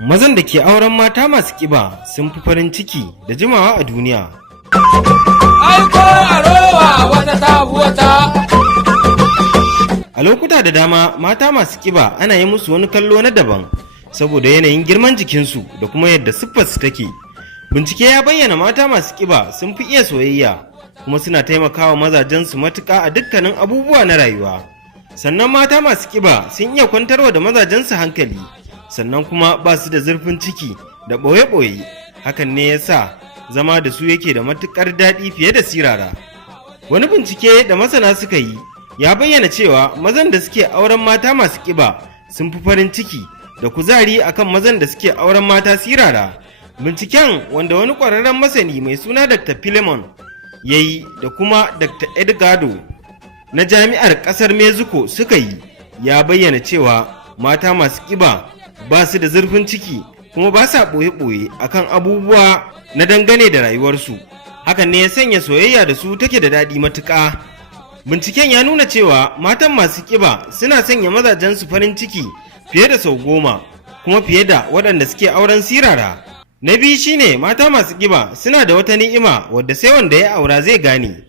mazan da ke auren mata masu ƙiba sun fi farin ciki da jimawa a duniya. Aiko a rowa wata tabuwata. A lokuta da dama mata masu ƙiba ana yi musu wani kallo na daban saboda yanayin girman jikinsu da kuma yadda siffarsu take. Bincike ya bayyana mata masu ƙiba sun fi iya soyayya kuma suna taimakawa mazajensu matuƙa a dukkanin abubuwa na rayuwa. Sannan mata masu ƙiba sun iya kwantarwa da mazajensu hankali, sannan kuma ba su da zurfin ciki da ɓoye-ɓoye. Hakan ne ya sa zama da su yake da matuƙar daɗi fiye da sirara. Wani bincike da masana suka yi ya bayyana cewa mazan da suke auren mata masu ƙiba sun fi farin ciki da kuzari akan mazan da suke auren mata sirara. Binciken, wanda wani ƙwararren masani mai suna Dr. Philemon ya yi da kuma Dr. Edgardo na jami'ar ƙasar Mexico suka yi, ya bayyana cewa mata masu ƙiba ba su da zurfin ciki kuma ba sa ɓoye-ɓoye akan abubuwa na dangane da rayuwarsu. Hakan ne ya sanya soyayya da su take da daɗi matuƙa. Binciken ya nuna cewa matan masu ƙiba suna sanya mazajensu farin ciki fiye da sau 10, kuma fiye da waɗanda suke auren sirara. Na biyu shine mata masu ƙiba suna da wata ni'ima wadda sai wanda ya aura zai gane.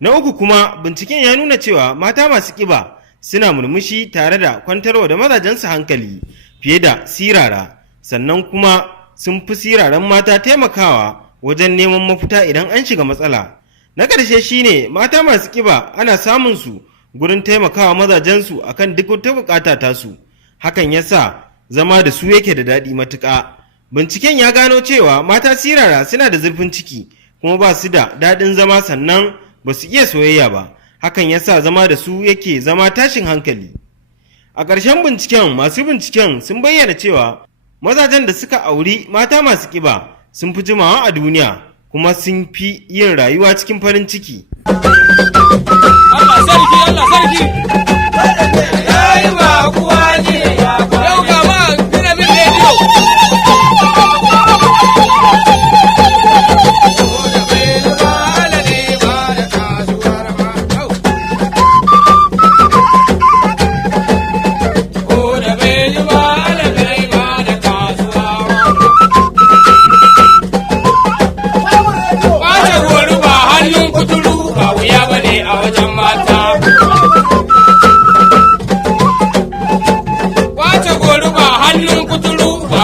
Na uku kuma, binciken ya nuna cewa mata masu ƙiba suna murmushi tare da kwantarwa da mazajensu hankali fiye da sirara, sannan kuma sun fi siraran mata taimakawa wajen neman mafita idan an shiga matsala. Na ƙarshe shine mata masu ƙiba ana samun su gurin taimakawa mazajensu akan duk wata buƙata tasu. Hakan ya sa zama da su yake da daɗi matuƙa. Binciken ya gano cewa mata sirara suna da zurfin ciki kuma ba su da daɗin zama, sannan ba su iya soyayya ba. Hakan ya sa zama da su yake zama tashin hankali. A ƙarshen binciken, masu binciken sun bayyana cewa mazajen da suka auri mata masu ƙiba sun fi jimawa a duniya kuma sun fi yin rayuwa cikin farin ciki. Allah sarki, Allah sarki. Ya yi ba kuwa ne ya ba. Yau ga ma Pyramid Radio.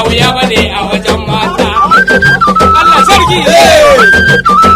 wuya bane a wajen mata. Allah sarki.